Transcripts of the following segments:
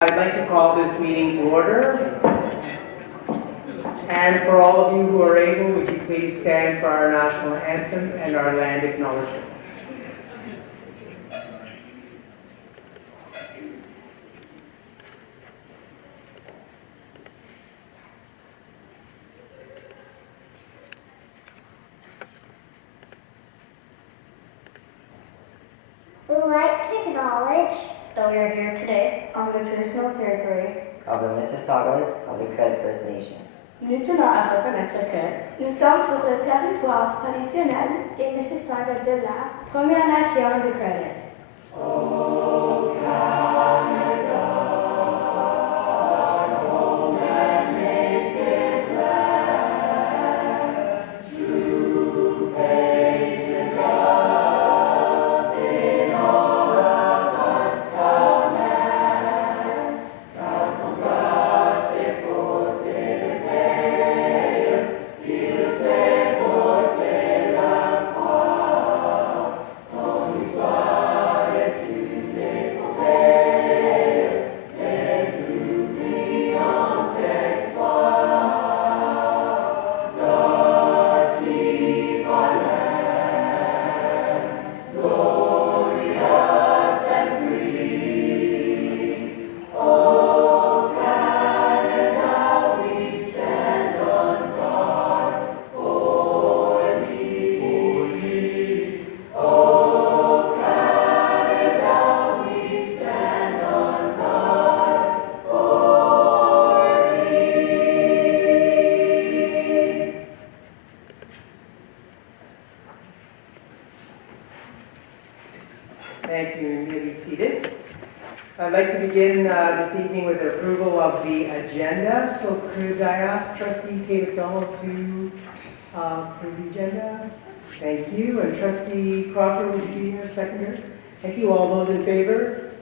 I'd like to call this meeting to order. And for all of you who are able, would you please stand for our national anthem and our land acknowledgement. We would like to acknowledge that we are here today on the traditional territory of the Mississaugas of the Credit First Nation. Nous tenons à reconnaître que nous sommes sur le territoire traditionnel des Mississaugas de la Première Nation de Credit. Thank you. You may be seated. I'd like to begin this evening with the approval of the agenda. So could I ask Trustee Kay McDonald to approve the agenda? Thank you. And Trustee Crawford, would you be here, seconder? Thank you. All those in favor?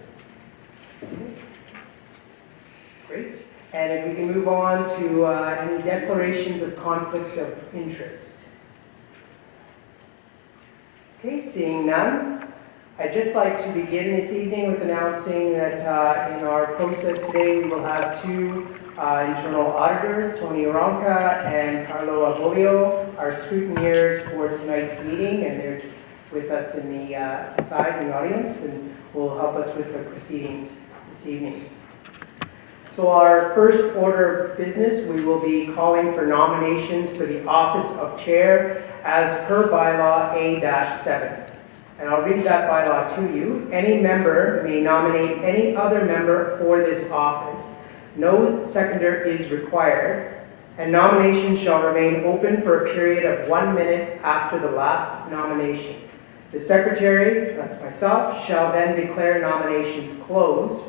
Great. And if we can move on to any declarations of conflict of interest. Okay, seeing none. I'd just like to begin this evening with announcing that in our process today we will have two internal auditors, Tony Aronka and Carlo Abolio, our scrutineers for tonight's meeting, and they're just with us in the side in the audience and will help us with the proceedings this evening. So our first order of business, we will be calling for nominations for the office of chair as per bylaw A-7. And I'll read that bylaw to you. Any member may nominate any other member for this office. No seconder is required, and nominations shall remain open for a period of 1 minute after the last nomination. The secretary, that's myself, shall then declare nominations closed,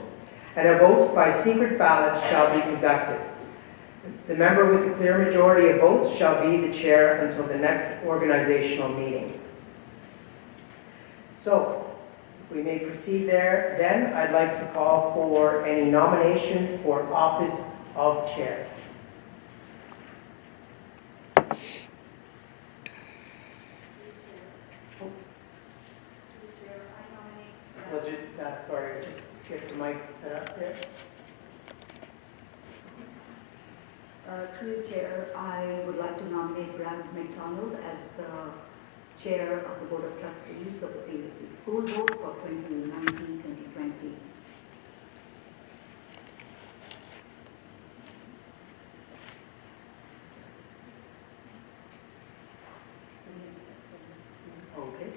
and a vote by secret ballot shall be conducted. The member with a clear majority of votes shall be the chair until the next organizational meeting. So, if we may proceed there, then I'd like to call for any nominations for office of chair. We'll just, just get the mic set up there. Through the chair, I would like to nominate Brad McDonald as Chair of the Board of Trustees of the Peelschools School Board for 2019-2020. Okay.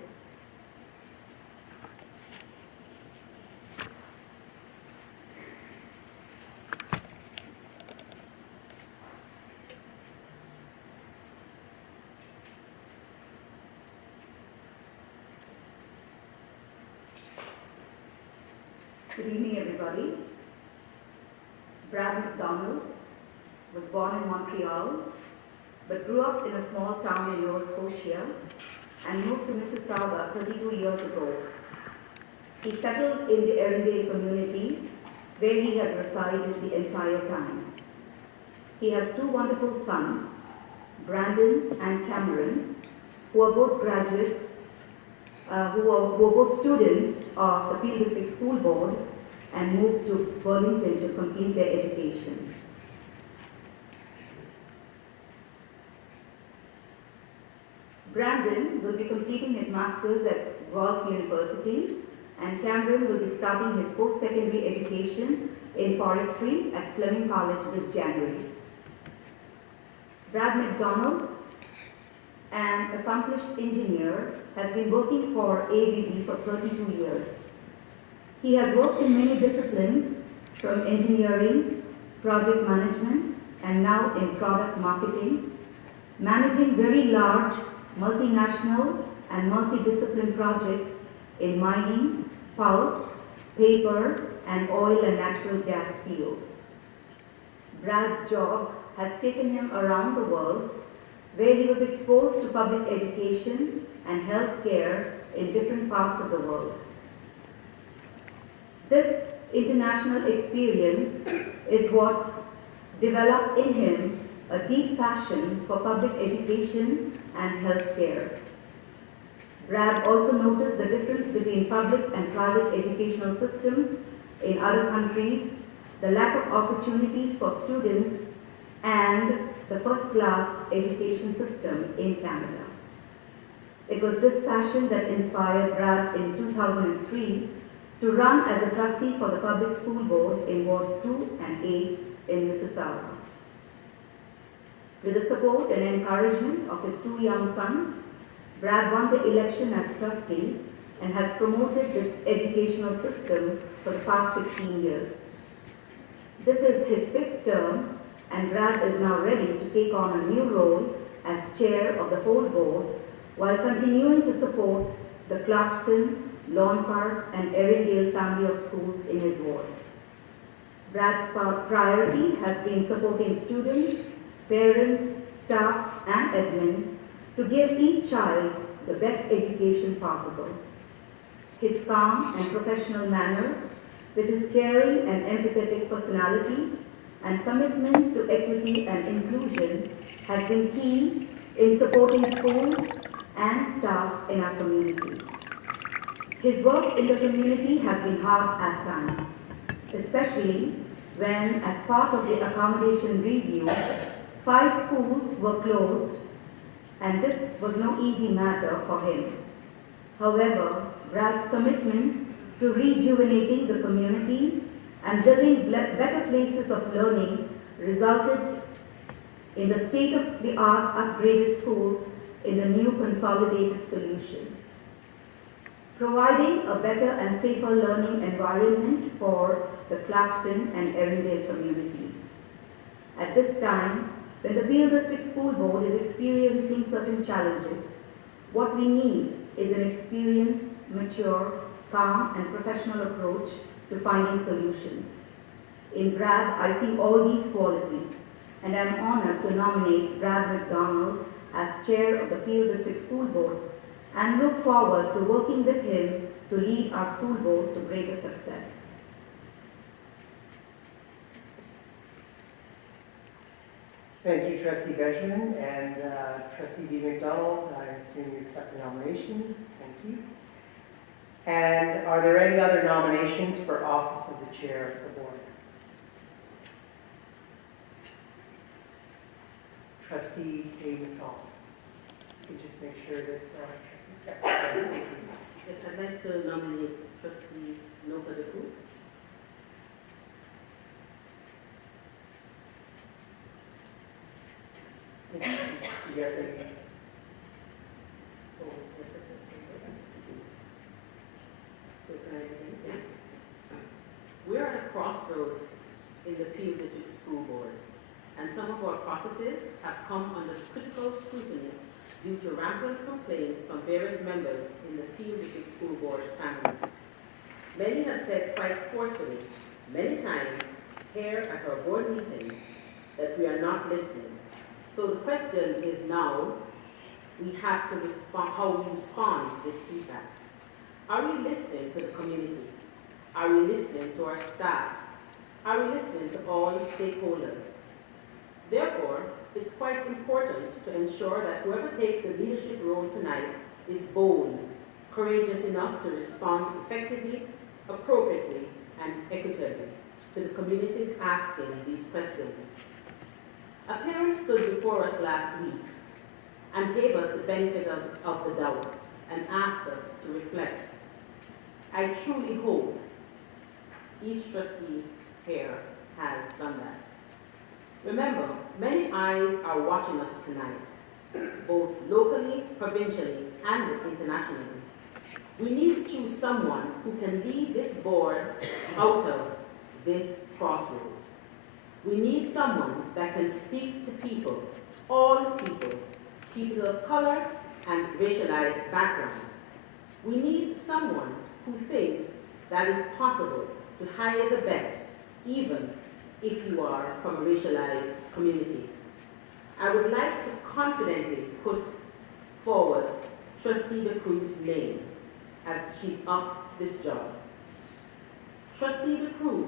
Good evening, everybody. Brad McDonald was born in Montreal, but grew up in a small town in Nova Scotia and moved to Mississauga 32 years ago. He settled in the Erindale community, where he has resided the entire time. He has two wonderful sons, Brandon and Cameron, who are both graduates, who were both students of the Peel District School Board and moved to Burlington to complete their education. Brandon will be completing his master's at Guelph University, and Cameron will be starting his post-secondary education in forestry at Fleming College this January. Brad McDonald, an accomplished engineer, has been working for ABB for 32 years. He has worked in many disciplines, from engineering, project management, and now in product marketing, managing very large multinational and multidiscipline projects in mining, pulp, paper, and oil and natural gas fields. Brad's job has taken him around the world, where he was exposed to public education and health care in different parts of the world. This international experience is what developed in him a deep passion for public education and health care. Brad also noticed the difference between public and private educational systems in other countries, the lack of opportunities for students, and the first-class education system in Canada. It was this passion that inspired Brad in 2003 to run as a trustee for the Public School Board in Wards 2 and 8 in Mississauga. With the support and encouragement of his two young sons, Brad won the election as trustee and has promoted this educational system for the past 16 years. This is his 5th term, and Brad is now ready to take on a new role as chair of the whole board while continuing to support the Clarkson, Lawn Park, and Erindale family of schools in his wards. Brad's priority has been supporting students, parents, staff, and admin to give each child the best education possible. His calm and professional manner, with his caring and empathetic personality and commitment to equity and inclusion, has been key in supporting schools and staff in our community. His work in the community has been hard at times, especially when, as part of the accommodation review, 5 schools were closed, and this was no easy matter for him. However, Brad's commitment to rejuvenating the community and building better places of learning resulted in the state-of-the-art upgraded schools in the new consolidated solution, providing a better and safer learning environment for the Clarkson and Erindale communities. At this time, when the Peel District School Board is experiencing certain challenges, what we need is an experienced, mature, calm, and professional approach to finding solutions. In Brad, I see all these qualities, and I'm honored to nominate Brad McDonald as chair of the Peel District School Board and look forward to working with him to lead our school board to greater success. Thank you, Trustee Benjamin, and Trustee B. McDonald, I assume you accept the nomination. Thank you. And are there any other nominations for office of the chair of the board? Trustee K. McDonald. You can just make sure that Trustee. Yes, I'd like to nominate Trustee Nobadaku. You guys think? We're at a crossroads in the Peel District School Board, and some of our processes have come under critical scrutiny due to rampant complaints from various members in the Peel District School Board family. Many have said quite forcefully, many times here at our board meetings, that we are not listening. So the question is now, we have to respond, how we respond to this feedback. Are we listening to the community? Are we listening to our staff? Are we listening to all the stakeholders? Therefore, it's quite important to ensure that whoever takes the leadership role tonight is bold, courageous enough to respond effectively, appropriately, and equitably to the communities asking these questions. A parent stood before us last week and gave us the benefit of the doubt and asked us to reflect. I truly hope each trustee here has done that. Remember, many eyes are watching us tonight, both locally, provincially, and internationally. We need to choose someone who can lead this board out of this crossroads. We need someone that can speak to people, all people, people of color and racialized backgrounds. We need someone who thinks that it's possible to hire the best, even if you are from a racialized community. I would like to confidently put forward Trustee DeCruz's name as she's up to this job. Trustee DeCruz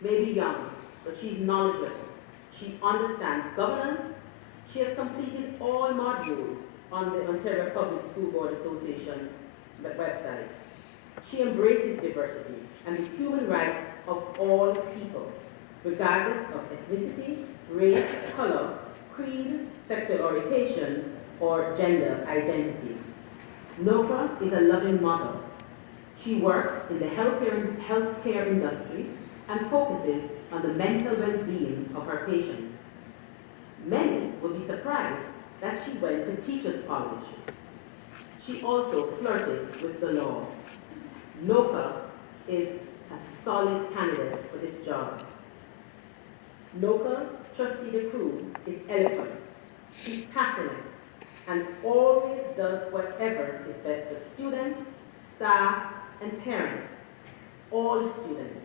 may be young, but she's knowledgeable. She understands governance. She has completed all modules on the Ontario Public School Board Association website. She embraces diversity and the human rights of all people, regardless of ethnicity, race, color, creed, sexual orientation, or gender identity. Noka is a loving mother. She works in the healthcare industry and focuses on the mental well-being of her patients. Many will be surprised that she went to Teachers College. She also flirted with the law. Noka is a solid candidate for this job. Noka, Trustee DeCruz, is eloquent. She's passionate and always does whatever is best for students, staff, and parents. All students,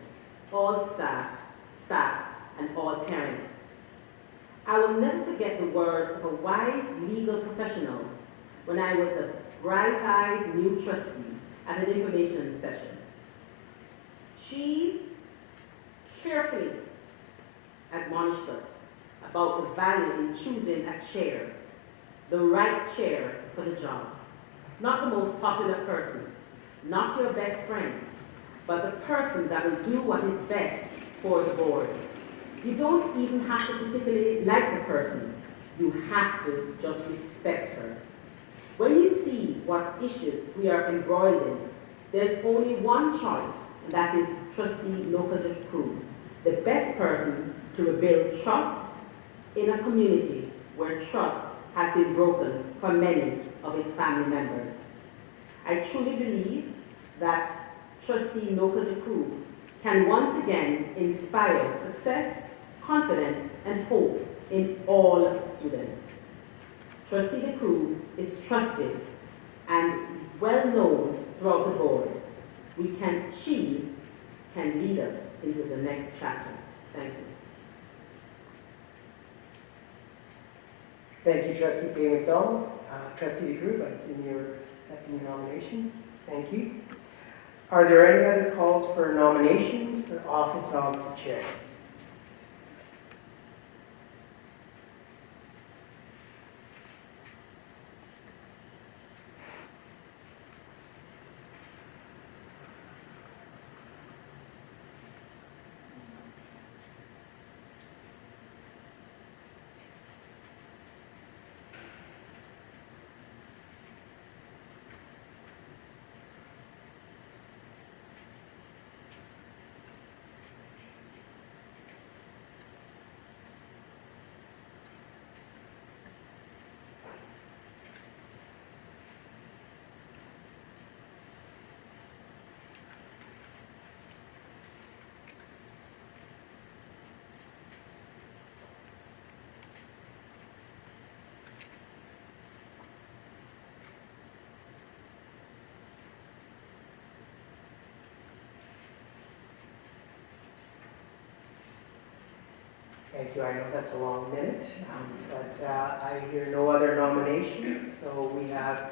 all staff, and all parents. I will never forget the words of a wise legal professional when I was a bright-eyed new trustee at an information session. She carefully admonished us about the value in choosing a chair, the right chair for the job. Not the most popular person, not your best friend, but the person that will do what is best for the board. You don't even have to particularly like the person. You have to just respect her. When you see what issues we are embroiled in, there's only one choice, and that is Trustee Noka DeCruz, the best person to rebuild trust in a community where trust has been broken for many of its family members. I truly believe that Trustee Noka DeCruz can once again inspire success, confidence, and hope in all students. Trustee DeCruz is trusted and well known throughout the board. She can lead us into the next chapter. Thank you. Thank you, Trustee K. McDonald. Trustee DeCruz, I assume you're accepting your nomination. Thank you. Are there any other calls for nominations for office of the chair? Thank you. I know that's a long minute, but I hear no other nominations, so we have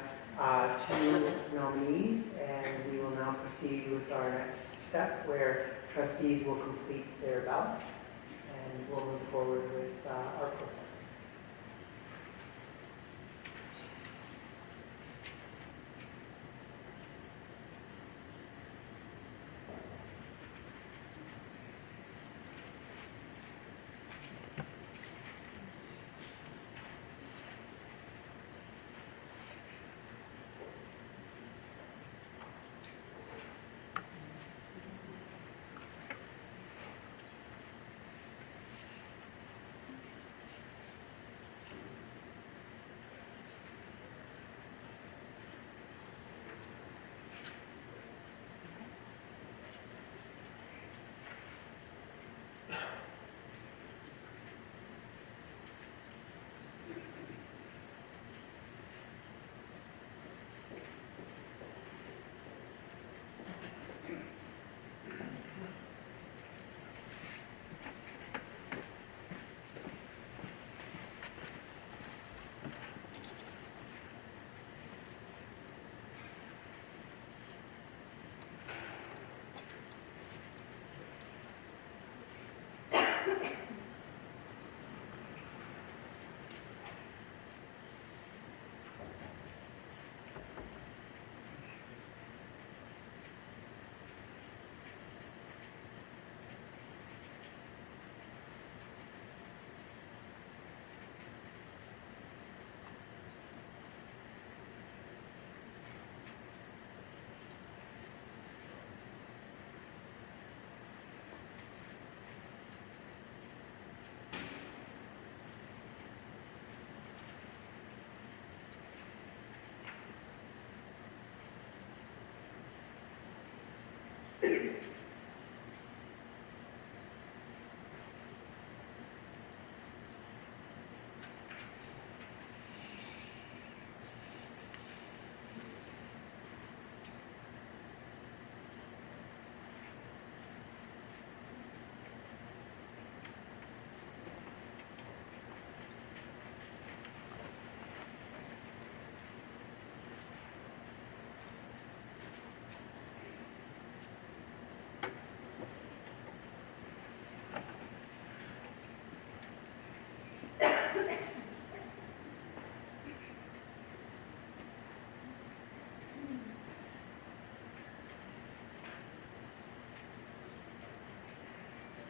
two nominees, and we will now proceed with our next step, where trustees will complete their ballots, and we'll move forward with our process.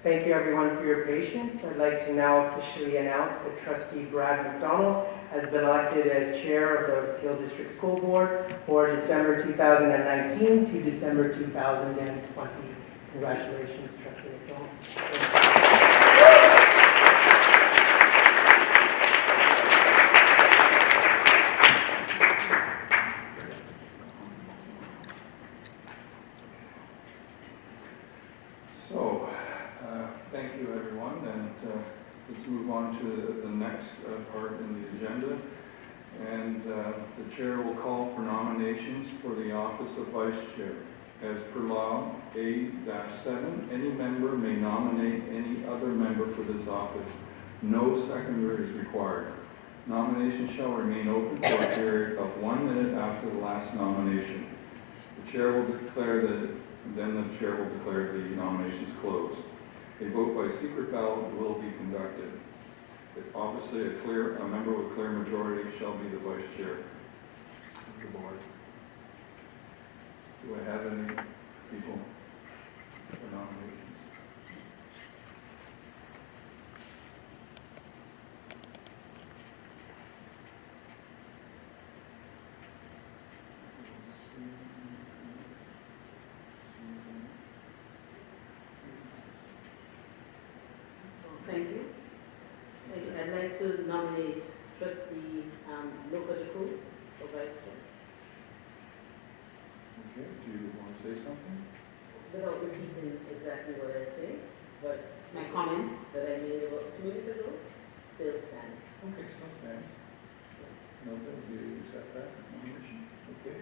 Thank you everyone for your patience. I'd like to now officially announce that Trustee Brad McDonald has been elected as Chair of the Peel District School Board for December 2019 to December 2020. Congratulations, Trustee McDonald. So, thank you everyone, and let's move on to the next part in the agenda. And the chair will call for nominations for the office of vice chair. As per law A-7, any member may nominate any other member for this office. No seconder is required. Nominations shall remain open for a period of 1 minute after the last nomination. The chair will declare the nominations closed. A vote by secret ballot will be conducted. Obviously, a member with clear majority shall be the vice chair of the board. Do I have any people for nominations? Thank you. I'd like to nominate Trustee Loka-Jaku for vice chair. Okay, do you want to say something? Without repeating exactly what I say, but my comments that I made about 2 minutes ago still stand. Okay, still stands. Noted, do you accept that nomination? Okay.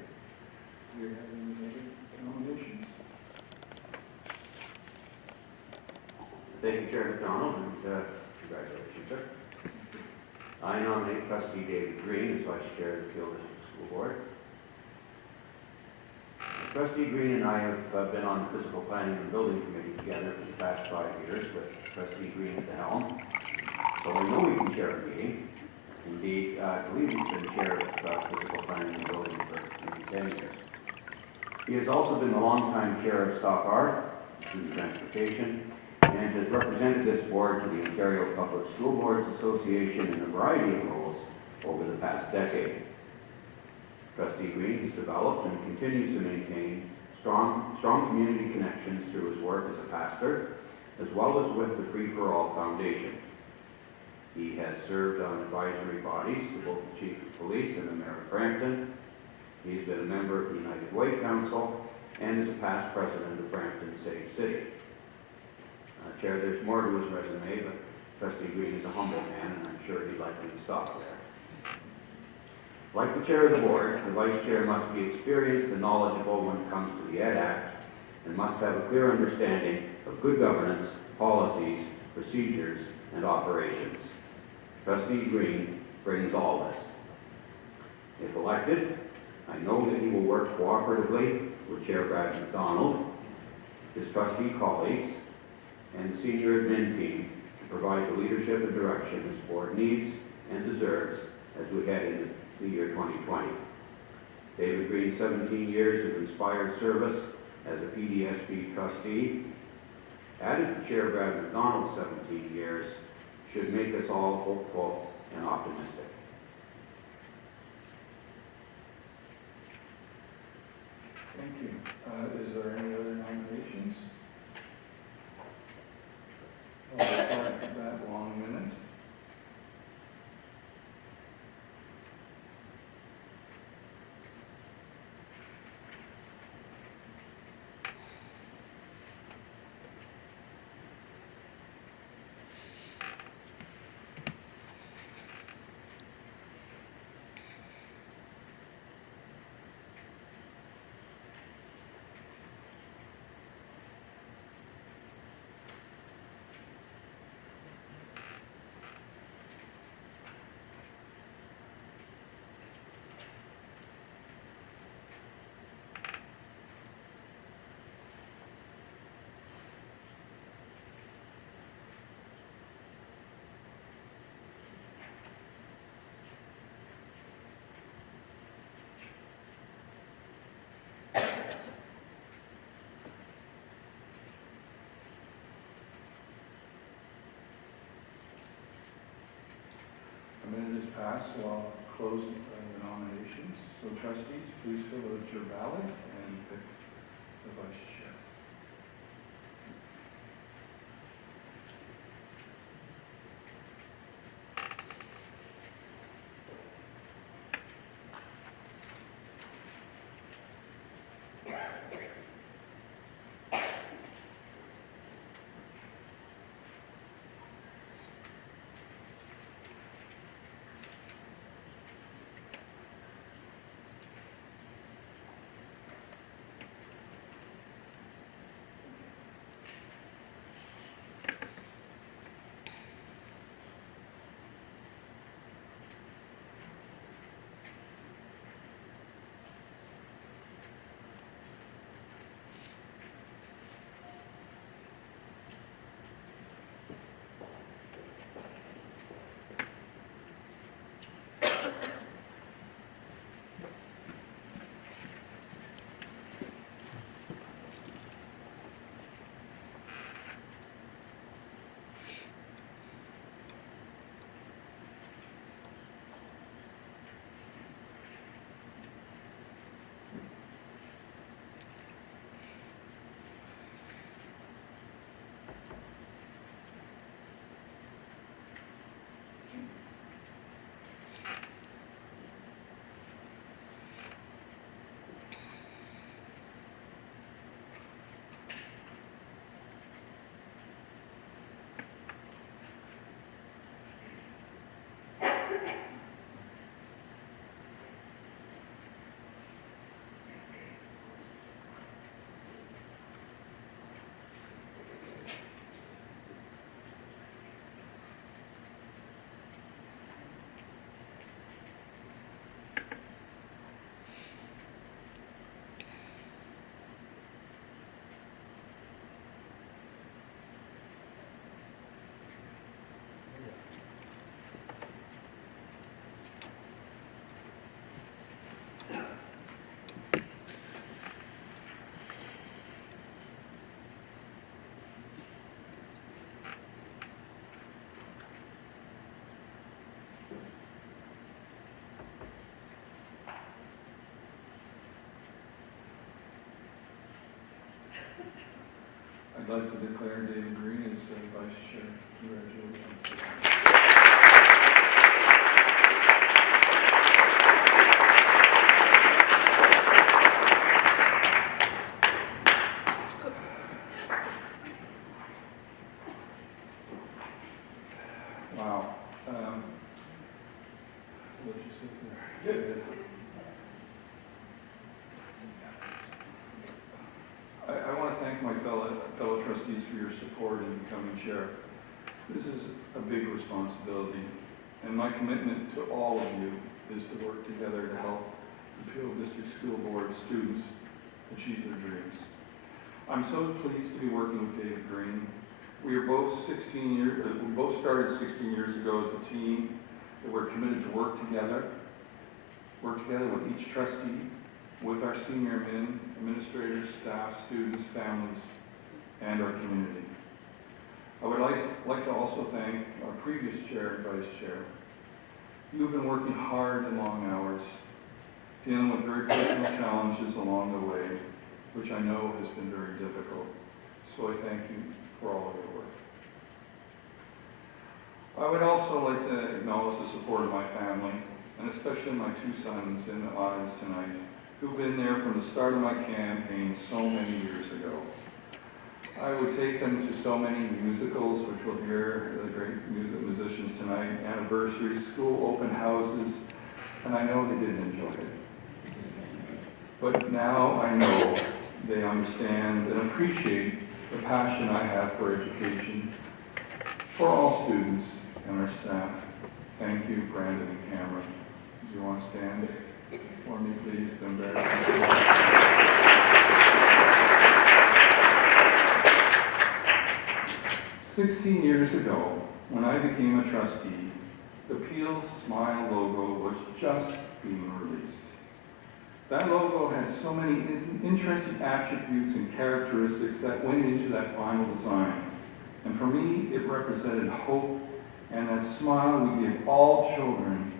Do you have any other nominations? Thank you, Chair McDonald, and congratulations, sir. I nominate Trustee David Green as Vice Chair of the Peel District School Board. Trustee Green and I have been on the Physical Planning and Building Committee together for the past 5 years, with Trustee Green at the helm. So we know we can chair a meeting. Indeed, I believe he's been chair of Physical Planning and Building for maybe 10 years. He has also been the longtime chair of Stock Art, Student Transportation, and has represented this board to the Ontario Public School Boards Association in a variety of roles over the past decade. Trustee Green has developed and continues to maintain strong community connections through his work as a pastor, as well as with the Free for All Foundation. He has served on advisory bodies to both the Chief of Police and the Mayor of Brampton. He's been a member of the United Way Council and is a past president of Brampton Safe City. Chair, there's more to his resume, but Trustee Green is a humble man, and I'm sure he'd like me to stop there. Like the chair of the board, the vice chair must be experienced and knowledgeable when it comes to the Ed Act, and must have a clear understanding of good governance, policies, procedures, and operations. Trustee Green brings all this. If elected, I know that he will work cooperatively with Chair Brad McDonald, his trustee colleagues, and the senior admin team to provide the leadership and direction this board needs and deserves as we head into the year 2020. David Green's 17 years of inspired service as a PDSB trustee, added to Chair Brad McDonald's 17 years, should make us all hopeful and optimistic. Thank you. Is there any other nominations? I'll start that long minute. pass, so I'll close the nominations. So trustees, please fill out your ballot and pick the vice chair. I'd like to declare David Green as vice chair. Congratulations. Wow. What did you say there? Good. I want to thank my fellow trustees for your support in becoming chair. This is a big responsibility, and my commitment to all of you is to work together to help the Peel District School Board students achieve their dreams. I'm so pleased to be working with David Green. We both started 16 years ago as a team that we're committed to work together with each trustee, with our senior men, administrators, staff, students, families, and our community. I would like to also thank our previous chair and vice chair. You've been working hard and long hours, dealing with very personal challenges along the way, which I know has been very difficult. So I thank you for all of your work. I would also like to acknowledge the support of my family, and especially my two sons in the audience tonight, who've been there from the start of my campaign so many years ago. I would take them to so many musicals, which we'll hear the great musicians tonight, anniversaries, school open houses, and I know they didn't enjoy it. But now I know they understand and appreciate the passion I have for education, for all students and our staff. Thank you, Brandon and Cameron. Do you want to stand for me, please? The embarrassment. 16 years ago, when I became a trustee, the Peel Smile logo was just being released. That logo had so many interesting attributes and characteristics that went into that final design. And for me, it represented hope and that smile we give all children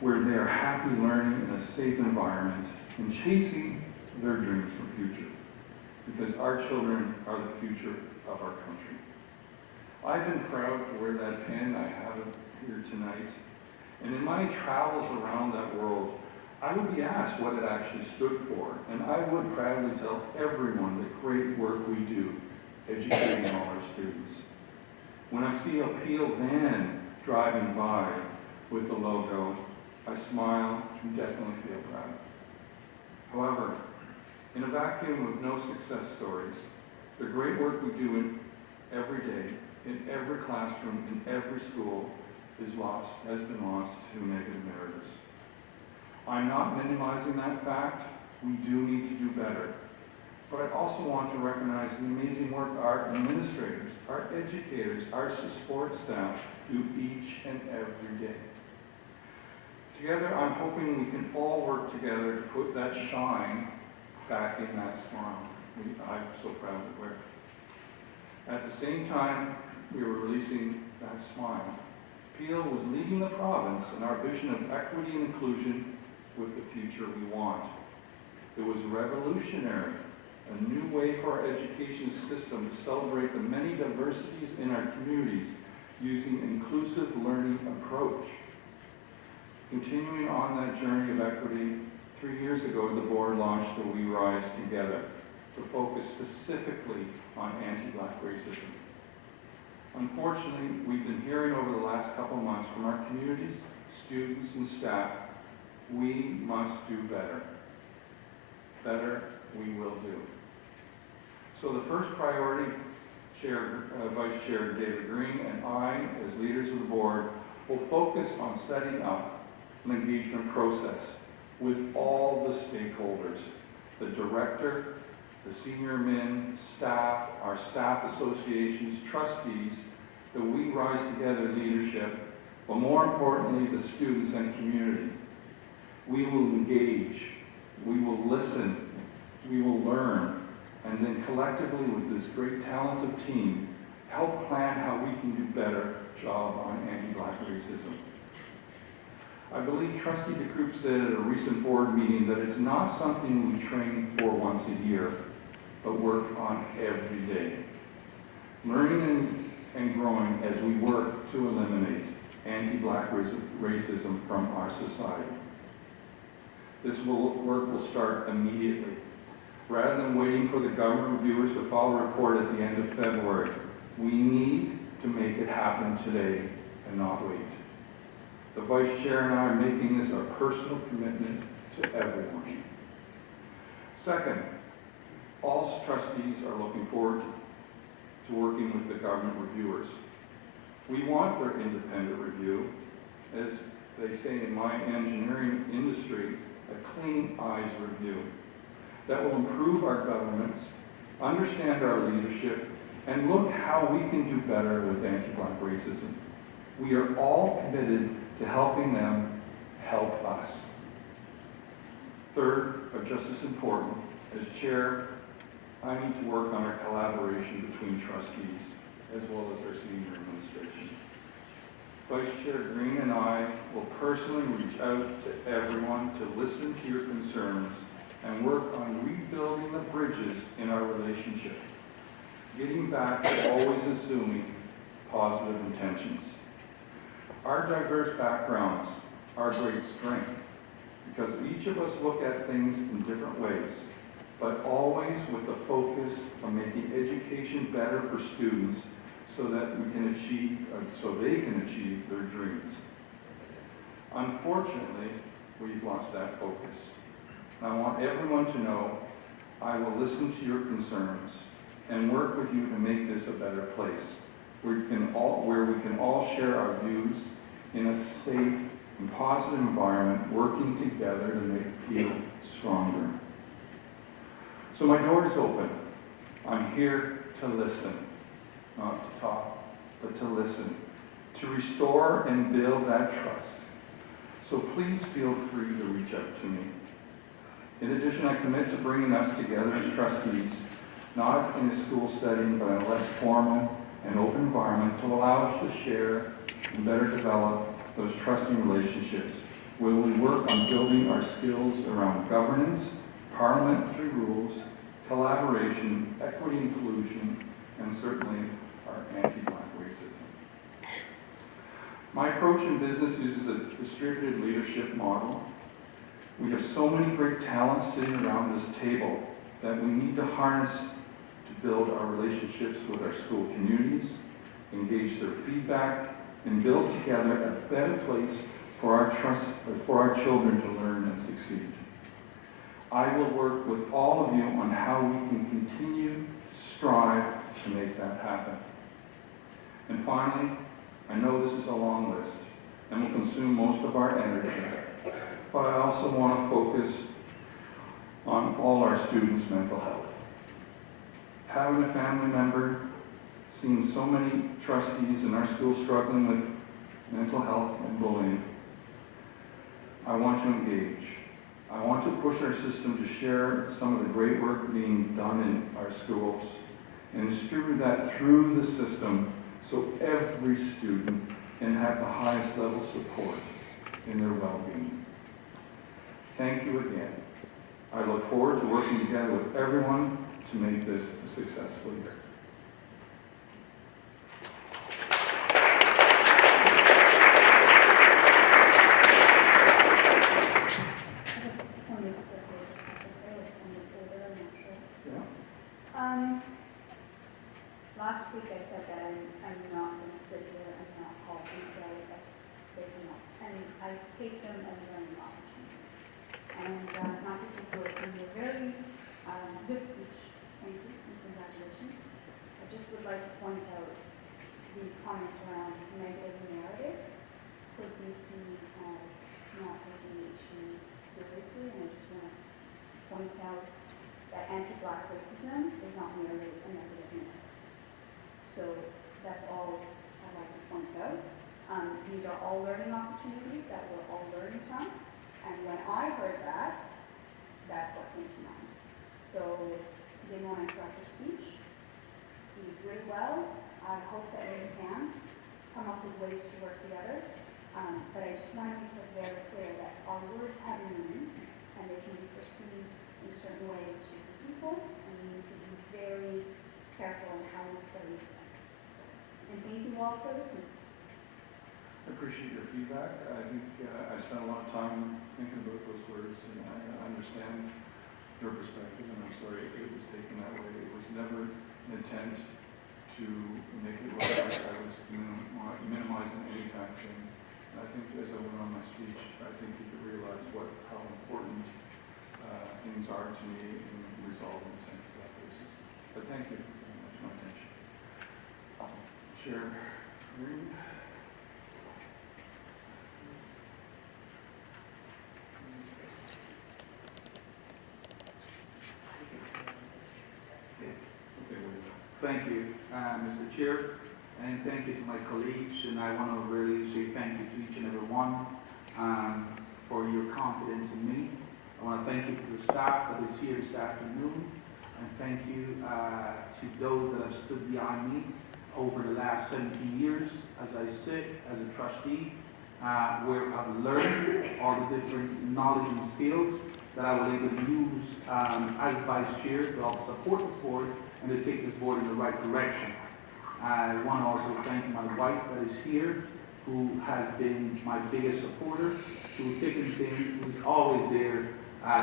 where they are happy learning in a safe environment and chasing their dreams for future, because our children are the future of our country. I've been proud to wear that pin. I have it here tonight. And in my travels around that world, I would be asked what it actually stood for, and I would proudly tell everyone the great work we do educating all our students. When I see a Peel van driving by with the logo, I smile and definitely feel proud. However, in a vacuum of no success stories, the great work we do every day, in every classroom, in every school, has been lost to negative narratives. I'm not minimizing that fact. We do need to do better. But I also want to recognize the amazing work our administrators, our educators, our support staff do each and every day. Together, I'm hoping we can all work together to put that shine back in that smile I'm so proud to wear. At the same time we were releasing that smile, Peel was leading the province in our vision of equity and inclusion with the future we want. It was revolutionary, a new way for our education system to celebrate the many diversities in our communities using an inclusive learning approach. Continuing on that journey of equity, 3 years ago the board launched the We Rise Together to focus specifically on anti-Black racism. Unfortunately, we've been hearing over the last couple of months from our communities, students, and staff, we must do better. Better we will do. So the first priority, Vice Chair David Green and I, as leaders of the board, will focus on setting up an engagement process with all the stakeholders, the director, the senior men, staff, our staff associations, trustees, the We Rise Together leadership, but more importantly, the students and community. We will engage, we will listen, we will learn, and then collectively with this great talented team, help plan how we can do better job on anti-Black racism. I believe Trustee DeCroop said at a recent board meeting that it's not something we train for once a year, but work on every day. Learning and growing as we work to eliminate anti-Black racism from our society. This work will start immediately. Rather than waiting for the government reviewers to file a report at the end of February, we need to make it happen today and not wait. The Vice Chair and I are making this a personal commitment to everyone. Second, all trustees are looking forward to working with the government reviewers. We want their independent review, as they say in my engineering industry, a clean eyes review that will improve our governments, understand our leadership, and look how we can do better with anti-Black racism. We are all committed to helping them help us. Third, but just as important, as chair, I need to work on our collaboration between trustees as well as our senior administration. Vice Chair Green and I will personally reach out to everyone to listen to your concerns and work on rebuilding the bridges in our relationship, getting back to always assuming positive intentions. Our diverse backgrounds are a great strength because each of us look at things in different ways, but always with the focus of making education better for students so that we can achieve, so they can achieve their dreams. Unfortunately, we've lost that focus. I want everyone to know I will listen to your concerns and work with you to make this a better place, where we can all share our views in a safe and positive environment, working together to make Peel stronger. So my door is open. I'm here to listen, not to talk, but to listen, to restore and build that trust. So please feel free to reach out to me. In addition, I commit to bringing us together as trustees, not in a school setting, but in a less formal and open environment to allow us to share and better develop those trusting relationships where we work on building our skills around governance, parliamentary rules, collaboration, equity and inclusion, and certainly our anti-Black racism. My approach in business uses a distributed leadership model. We have so many great talents sitting around this table that we need to harness to build our relationships with our school communities, engage their feedback, and build together a better place for our children to learn and succeed. I will work with all of you on how we can continue to strive to make that happen. And finally, I know this is a long list and will consume most of our energy, but I also want to focus on all our students' mental health. Having a family member, seeing so many trustees in our school struggling with mental health and bullying, I want to engage. I want to push our system to share some of the great work being done in our schools and distribute that through the system so every student can have the highest level support in their well-being. Thank you again. I look forward to working together with everyone to make this a successful year. Last week I said that I'm not going to sit here and not call things out as they come up. And I take them as learning opportunities. And not to take away from your very good speech. Thank you and congratulations. I just would like to point out the comment around negative narratives could be seen as not taking the issue seriously. And I just want to point out that anti-Black racism is not merely a negative narrative. So that's all I'd like to point out. These are all learning opportunities that we're all learning from. And when I heard that, that's what came to mind. So didn't want to interrupt your speech. You did really well. I hope that we can come up with ways to work together. But I just want to make it very clear that our words have meaning and they can be perceived in certain ways to people, and we need to be very careful in how we phrase things. And thank you all for listening. I appreciate your feedback. I think I spent a lot of time thinking about those words, and I understand your perspective, and I'm sorry it was taken that way. It was never an intent to make it look like I was minimizing any kind of thing. And I think as I went on my speech, I think you could realize how important things are to me in resolving this anti-Black racism. But thank you for bringing that to my attention. Chair Green. Thank you, Mr. Chair, and thank you to my colleagues, and I want to really say thank you to each and every one for your confidence in me. I want to thank you for the staff that is here this afternoon, and thank you to those that have stood behind me over the last 17 years as I sit as a trustee, where I've learned all the different knowledge and skills that I will able to use as vice chair to help support this board and to take this board in the right direction. I want to also thank my wife that is here, who has been my biggest supporter, through thick and thin, who's always there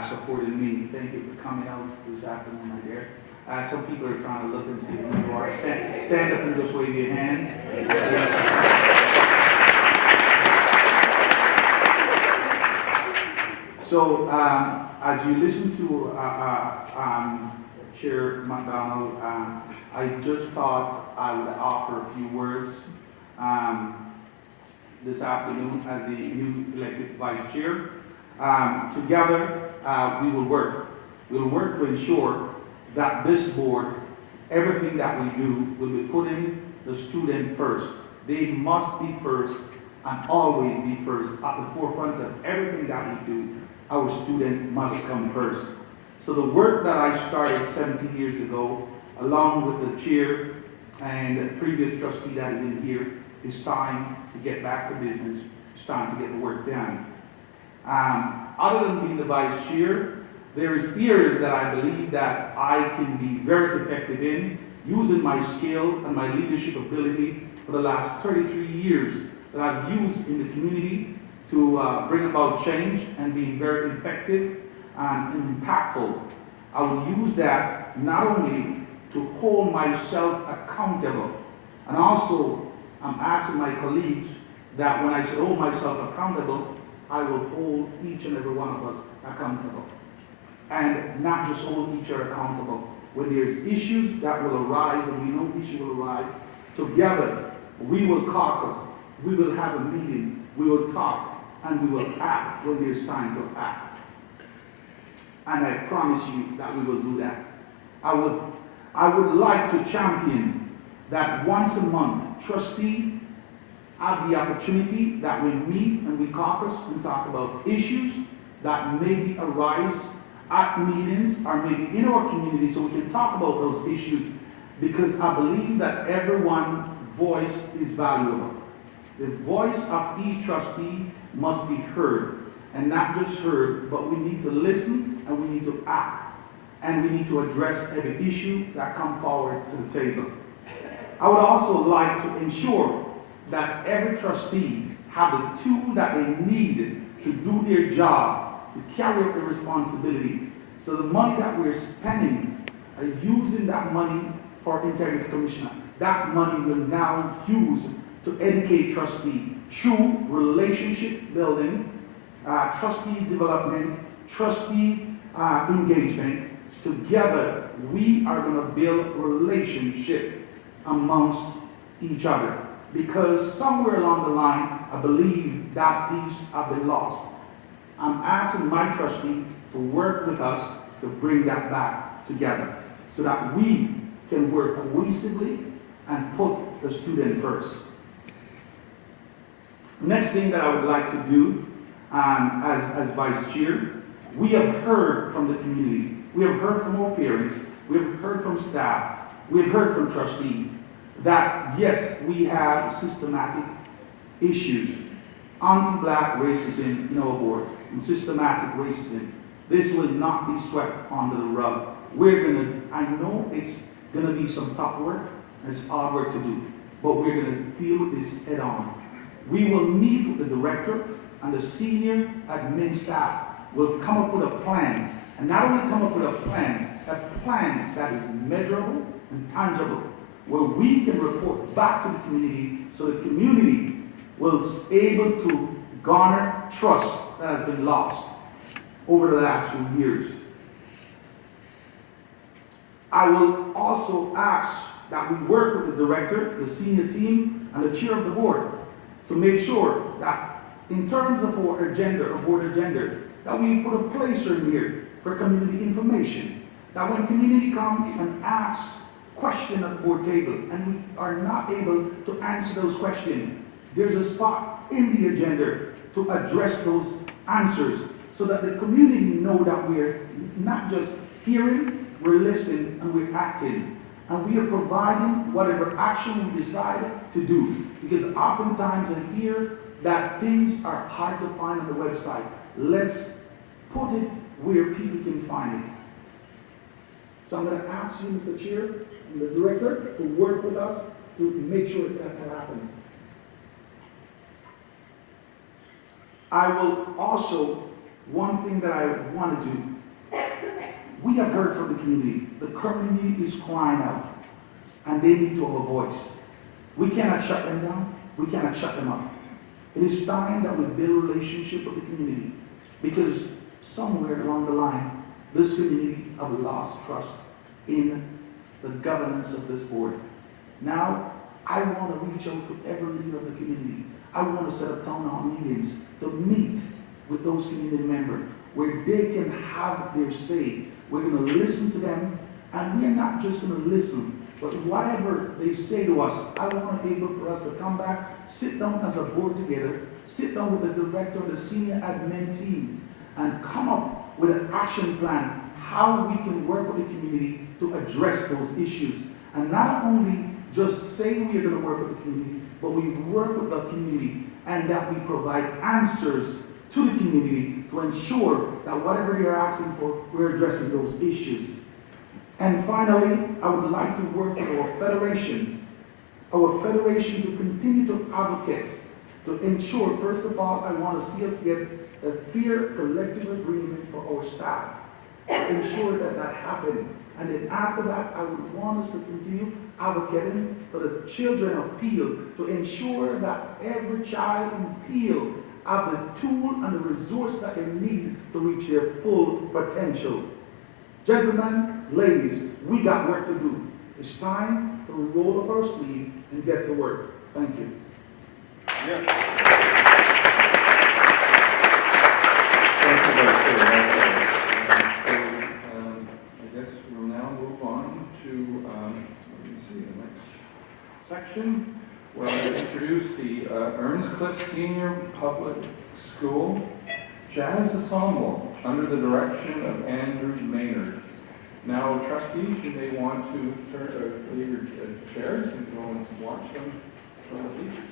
supporting me. Thank you for coming out this afternoon, my dear. Some people are trying to look and see who you are. Stand up and just wave your hand. So, as you listen to Chair McDonald, I just thought I would offer a few words this afternoon as the new elected vice chair. Together, we will work. We will work to ensure that this board, everything that we do, will be putting the student first. They must be first and always be first at the forefront of everything that we do. Our student must come first. So the work that I started 17 years ago, along with the chair and the previous trustee that had been here, it's time to get back to business. It's time to get the work done. Other than being the vice chair, there's areas that I believe that I can be very effective in, using my skill and my leadership ability for the last 33 years that I've used in the community to bring about change and being very effective and impactful. I will use that not only to hold myself accountable, and also I'm asking my colleagues that when I say hold myself accountable, I will hold each and every one of us accountable. And not just hold each other accountable. When there's issues that will arise, and we know issues will arise, together we will caucus, we will have a meeting, we will talk, and we will act when there's time to act. And I promise you that we will do that. I would like to champion that once a month, trustees have the opportunity that we meet and we caucus and talk about issues that maybe arise at meetings or maybe in our community, so we can talk about those issues, because I believe that everyone's voice is valuable. The voice of each trustee must be heard, and not just heard, but we need to listen and we need to act, and we need to address every issue that comes forward to the table. I would also like to ensure that every trustee have the tool that they need to do their job, to carry out the responsibility. So the money that we're spending, using that money for Integrity Commissioner, that money will now use to educate trustee through relationship building, trustee development, trustee engagement. Together, we are going to build relationship amongst each other. Because somewhere along the line, I believe that piece has been lost. I'm asking my trustee to work with us to bring that back together so that we can work cohesively and put the student first. Next thing that I would like to do as vice chair, we have heard from the community. We have heard from our parents. We have heard from staff. We have heard from trustees that yes, we have systematic issues, anti-black racism in our board, and systematic racism. This will not be swept under the rug. I know it's gonna be some tough work, and it's hard work to do, but we're gonna deal with this head on. We will meet with the director and the senior admin staff will come up with a plan, and not only come up with a plan that is measurable and tangible, where we can report back to the community so the community will be able to garner trust that has been lost over the last few years. I will also ask that we work with the director, the senior team, and the chair of the board to make sure that in terms of our agenda, our board agenda, that we put a placer in here for community information. That when community comes and asks question at the board table and we are not able to answer those questions, there's a spot in the agenda to address those answers so that the community know that we're not just hearing, we're listening and we're acting. And we are providing whatever action we decide to do. Because oftentimes I hear that things are hard to find on the website. Let's put it where people can find it. So I'm going to ask you, Mr. Chair, and the director, to work with us to make sure that can happen. I will also, one thing that I want to do, we have heard from the community. The community is crying out, and they need to have a voice. We cannot shut them down. We cannot shut them up. It is time that we build a relationship with the community, because somewhere along the line, this community have lost trust in the governance of this board. Now, I want to reach out to every leader of the community. I want to set up town hall meetings to meet with those community members where they can have their say. We're going to listen to them, and we're not just going to listen, but whatever they say to us, I want to be able for us to come back, sit down as a board together, sit down with the director and the senior admin team, and come up with an action plan, how we can work with the community to address those issues. And not only just say we are going to work with the community, but we work with the community and that we provide answers to the community to ensure that whatever they are asking for, we're addressing those issues. And finally, I would like to work with our federations to continue to advocate, to ensure, first of all, I want to see us get a fair collective agreement for our staff, to ensure that that happens. And then after that, I would want us to continue advocating for the children of Peel, to ensure that every child in Peel have the tool and the resource that they need to reach their full potential. Gentlemen, ladies, we got work to do. It's time to roll up our sleeve and get to work. Thank you. Yeah. Thank you very much. I guess we'll now move on to, let me see, the next section, where I introduce the Earnscliffe Senior Public School Jazz Ensemble under the direction of Andrew Maynard. Now, trustees, you may want to leave your chairs and go and watch them from the teachers.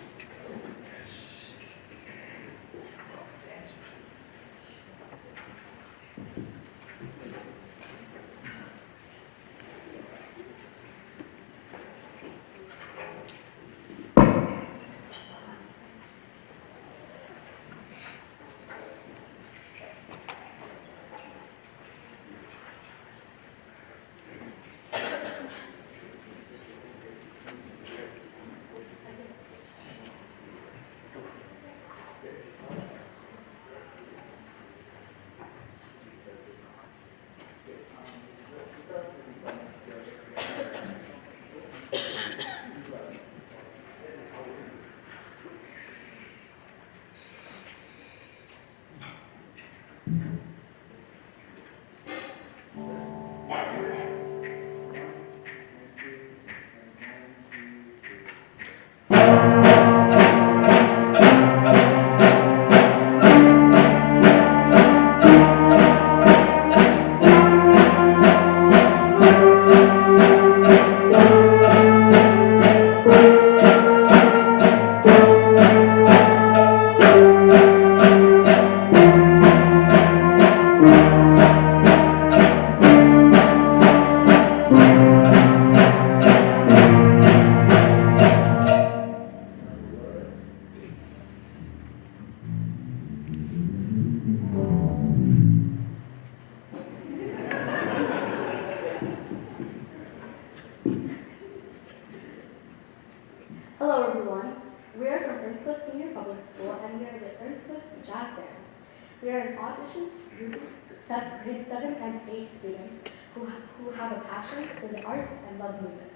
Hello everyone. We are from Earnscliffe Senior Public School and we are the Earnscliffe Jazz Band. We are an audition group of grade 7 and 8 students who have a passion for the arts and love music.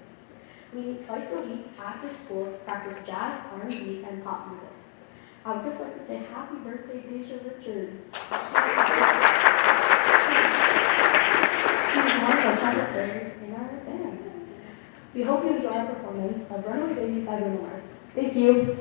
We meet twice a week after school to practice jazz, R&B, and pop music. I would just like to say happy birthday, Deja Richards. She is one of our trumpet players in our band. We hope you enjoy our performance of Runaway Baby by Bruno Mars. Thank you.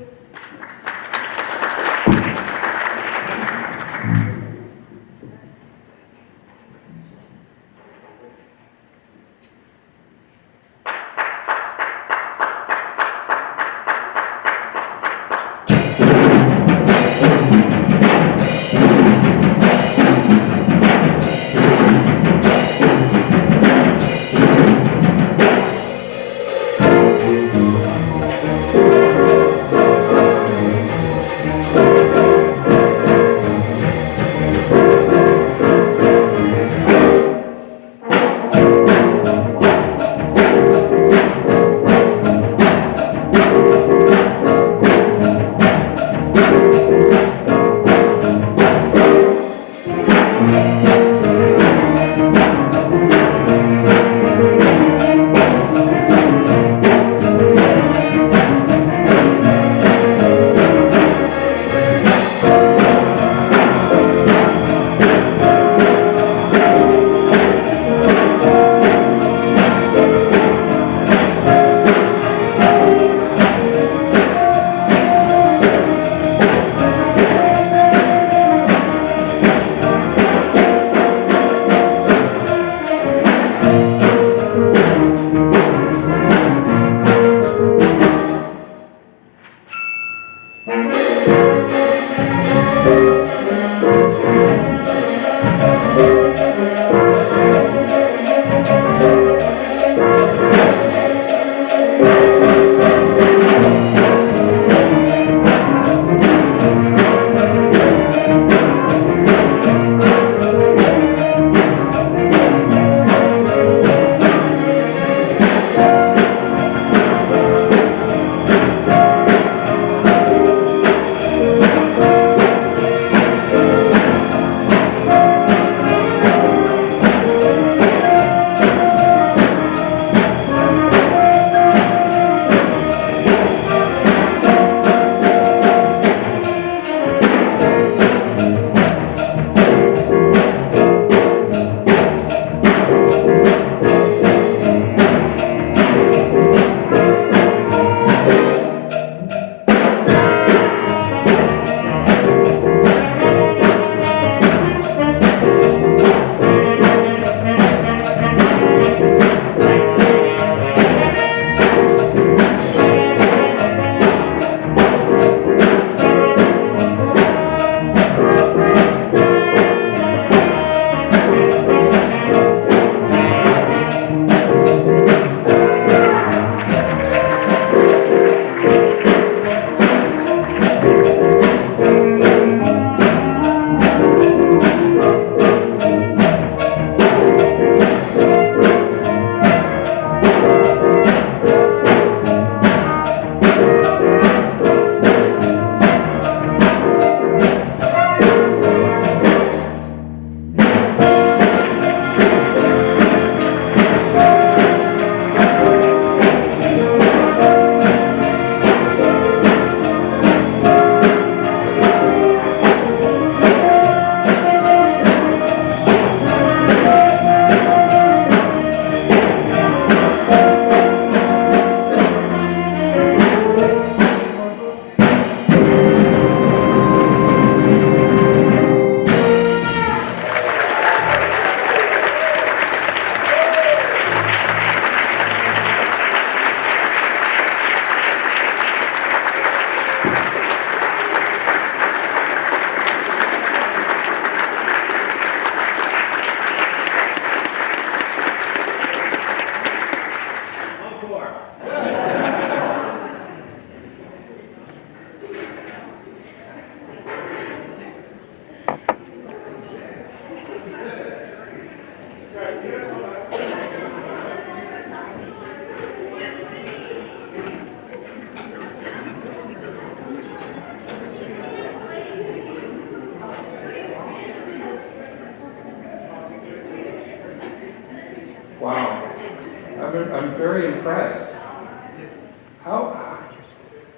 very impressed.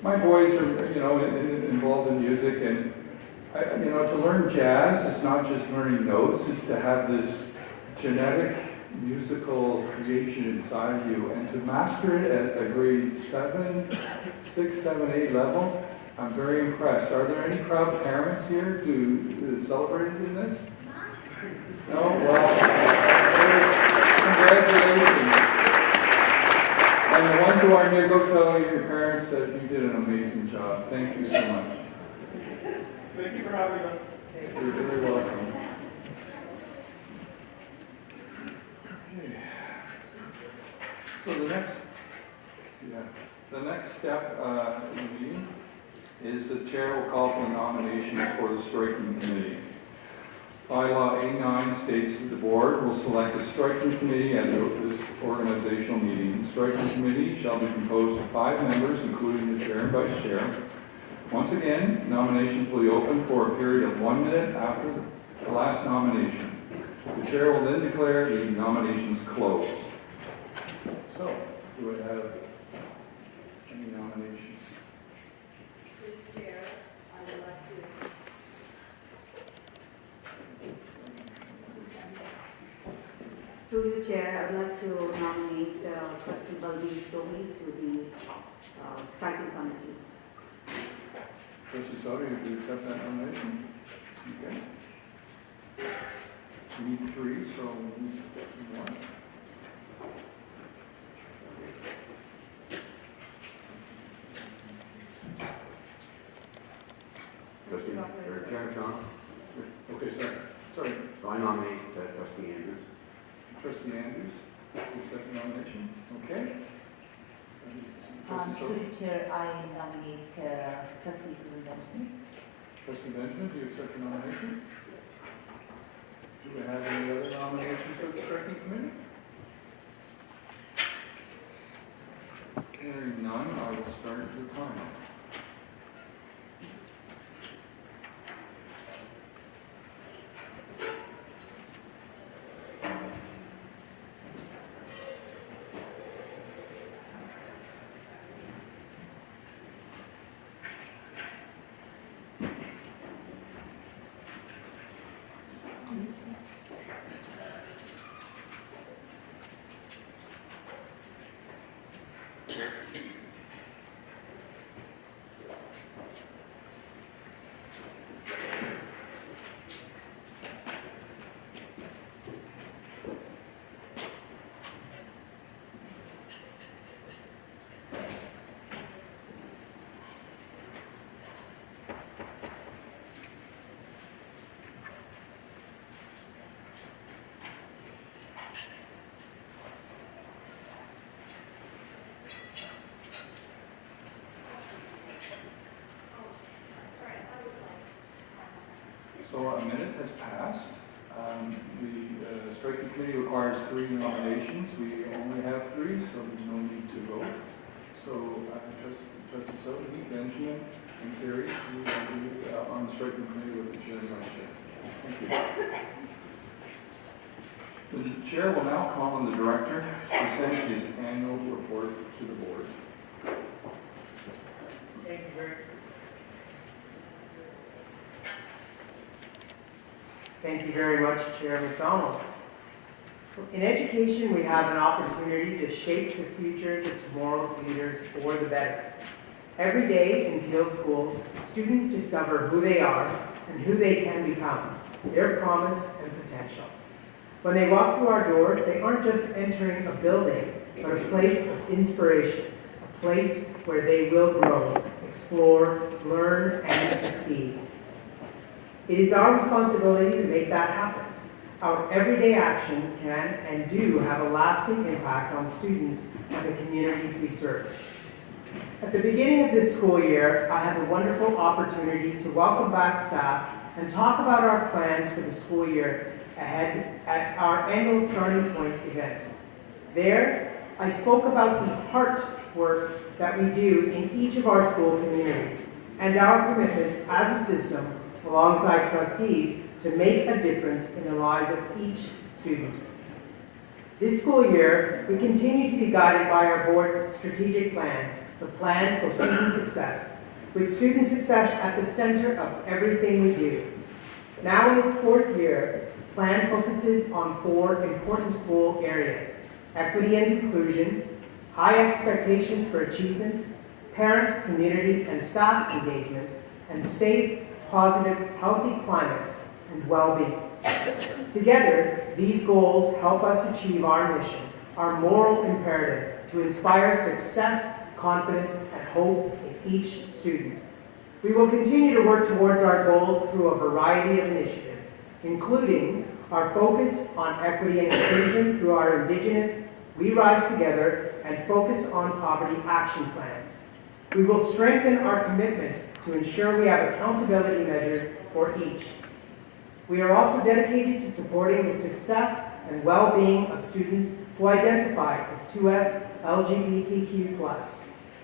My boys are, involved in music, and to learn jazz is not just learning notes; it's to have this genetic musical creation inside you, and to master it at a grade 6, 7, 8 level. I'm very impressed. Are there any proud parents here to celebrate in this? No? Well, congratulations. And the ones who aren't here, go tell your parents that you did an amazing job. Thank you so much. Thank you for having us. You're very welcome. Okay. So the next step in the meeting is the chair will call for nominations for the striking committee. Bylaw 89 states that the board will select a striking committee at this organizational meeting. The striking committee shall be composed of 5 members, including the chair and vice chair. Once again, nominations will be open for a period of 1 minute after the last nomination. The chair will then declare the nominations closed. So, do I have any nominations? Through you, Chair, I would like to nominate Trustee Balbir Sohi to the striking committee. Trustee Sohi, do you accept that nomination? Okay. We need 3, so we need 2 more. Trustee, or Chair John? Okay, sorry. So I nominate Trustee Andrews. Trustee Andrews, you accept the nomination? Okay. Trustee Through Sohi? the chair, I nominate Trustee Susan Benjamin. Trustee Benjamin, do you accept the nomination? Do we have any other nominations for the striking committee? Hearing none, I will start the time. So a minute has passed. The striking committee requires 3 nominations. We only have 3, so there's no need to vote. So Trustee Sohi, Benjamin, and Carrie, you will be on the striking committee with the chair and vice chair. Thank you. The chair will now call on the director to present his annual report to the board. Thank you very Thank you very much, Chair McDonald. So in education, we have an opportunity to shape the futures of tomorrow's leaders for the better. Every day in Peelschools, students discover who they are and who they can become, their promise and potential. When they walk through our doors, they aren't just entering a building, but a place of inspiration, a place where they will grow, explore, learn, and succeed. It is our responsibility to make that happen. Our everyday actions can and do have a lasting impact on students and the communities we serve. At the beginning of this school year, I had the wonderful opportunity to welcome back staff and talk about our plans for the school year ahead at our annual Starting Point event. There, I spoke about the heart work that we do in each of our school communities and our commitment as a system alongside trustees to make a difference in the lives of each student. This school year, we continue to be guided by our board's strategic plan, the Plan for Student Success, with student success at the center of everything we do. Now in its fourth year, the plan focuses on 4 important goal areas: equity and inclusion, high expectations for achievement, parent, community, and staff engagement, and safe, positive, healthy climates and well-being. Together, these goals help us achieve our mission, our moral imperative to inspire success, confidence, and hope in each student. We will continue to work towards our goals through a variety of initiatives, including our focus on equity and inclusion through our Indigenous We Rise Together and focus on poverty action plans. We will strengthen our commitment to ensure we have accountability measures for each. We are also dedicated to supporting the success and well-being of students who identify as 2S LGBTQ+,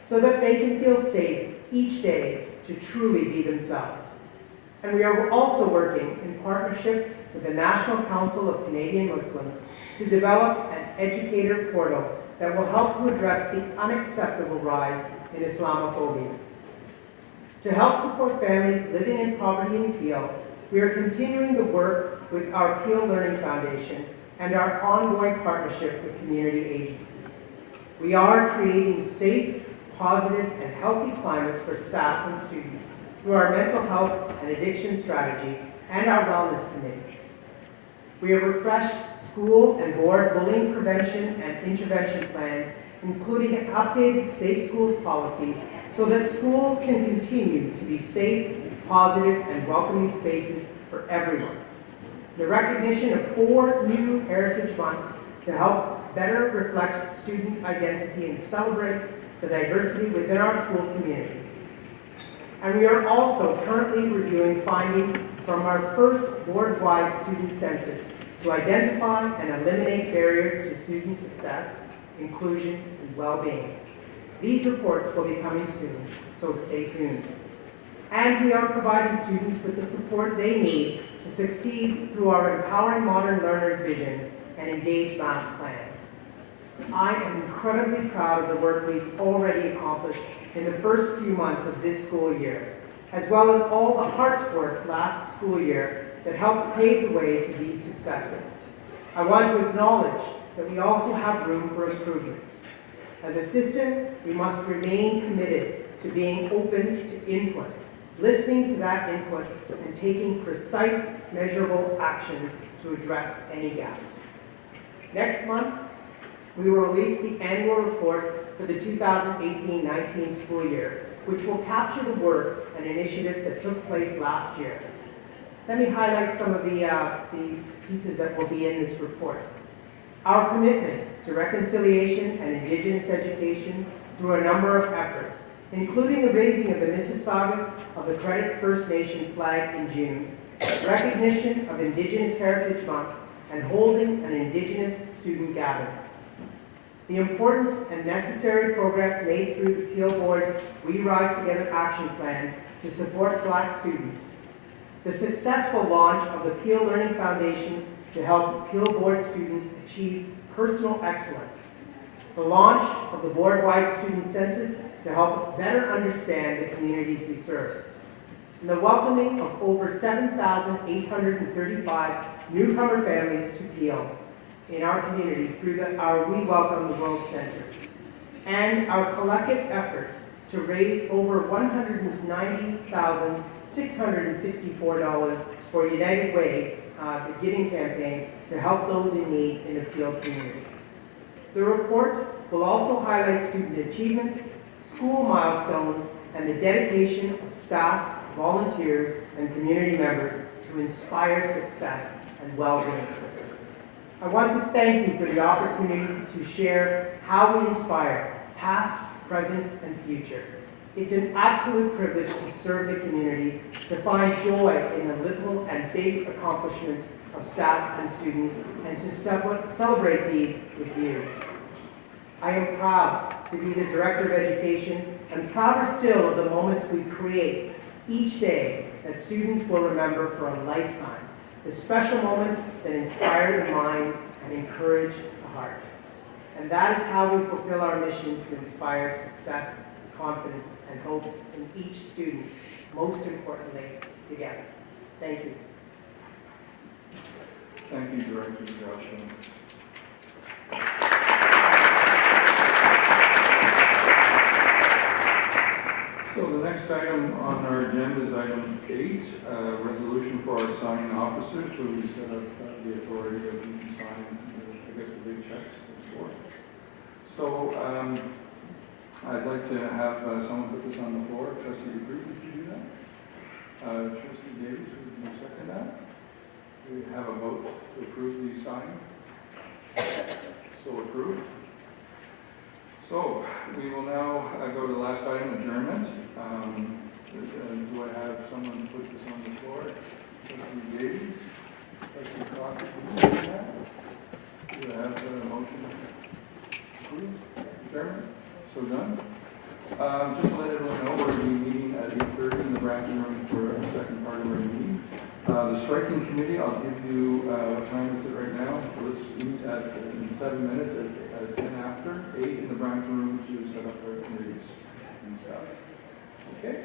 so that they can feel safe each day to truly be themselves. And we are also working in partnership with the National Council of Canadian Muslims to develop an educator portal that will help to address the unacceptable rise in Islamophobia. To help support families living in poverty in Peel, we are continuing the work with our Peel Learning Foundation and our ongoing partnership with community agencies. We are creating safe, positive, and healthy climates for staff and students through our mental health and addiction strategy and our wellness committee. We have refreshed school and board bullying prevention and intervention plans, including an updated Safe Schools policy so that schools can continue to be safe, positive, and welcoming spaces for everyone. The recognition of 4 new Heritage Months to help better reflect student identity and celebrate the diversity within our school communities. And we are also currently reviewing findings from our first board-wide student census to identify and eliminate barriers to student success, inclusion, and well-being. These reports will be coming soon, so stay tuned. And we are providing students with the support they need to succeed through our Empowering Modern Learners vision and Engage Math plan. I am incredibly proud of the work we've already accomplished in the first few months of this school year, as well as all the hard work last school year that helped pave the way to these successes. I want to acknowledge that we also have room for improvements. As a system, we must remain committed to being open to input, listening to that input, and taking precise, measurable actions to address any gaps. Next month, we will release the annual report for the 2018-19 school year, which will capture the work and initiatives that took place last year. Let me highlight some of the pieces that will be in this report. Our commitment to reconciliation and Indigenous education through a number of efforts, including the raising of the Mississaugas of the Credit First Nation flag in June, recognition of Indigenous Heritage Month, and holding an Indigenous student gathering. The important and necessary progress made through the Peel Board's We Rise Together action plan to support Black students. The successful launch of the Peel Learning Foundation to help Peel Board students achieve personal excellence. The launch of the board-wide student census to help better understand the communities we serve. And the welcoming of over 7,835 newcomer families to Peel in our community through our We Welcome the World Centers. And our collective efforts to raise over $190,664 for United Way, the giving campaign to help those in need in the Peel community. The report will also highlight student achievements, school milestones, and the dedication of staff, volunteers, and community members to inspire success and well-being. I want to thank you for the opportunity to share how we inspire past, present, and future. It's an absolute privilege to serve the community, to find joy in the little and big accomplishments of staff and students, and to celebrate these with you. I am proud to be the Director of Education, and prouder still of the moments we create each day that students will remember for a lifetime. The special moments that inspire the mind and encourage the heart. And that is how we fulfill our mission to inspire success, confidence, and hope in each student, most importantly, together. Thank you. Thank you, Director Joshua. So the next item on our agenda is item 8, resolution for our signing officers, where we set up the authority of who can sign, I guess, the big checks for. So I'd like to have someone put this on the floor. Trustee Dupree, would you do that? Trustee Davis, would you second that? We have a vote to approve the signing. So approved. So we will now go to the last item, adjournment. Do I have someone put this on the floor? Trustee Davies? Trustee Crocker, can you second that? Do I have a motion? Approved? Adjournment? So done. Just to let everyone know, we're going to be meeting at 8:30 in the Brampton room for a second part of our meeting. The striking committee, I'll give you, what time is it right now? Let's meet in 7 minutes at 10 after, 8 in the Brampton room to set up our committees and stuff. Okay?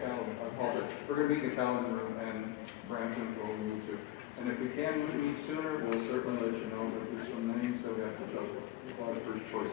Calvin, I apologize. We're going to meet in the Calvin room and Brampton will move to. And if we can meet sooner, we'll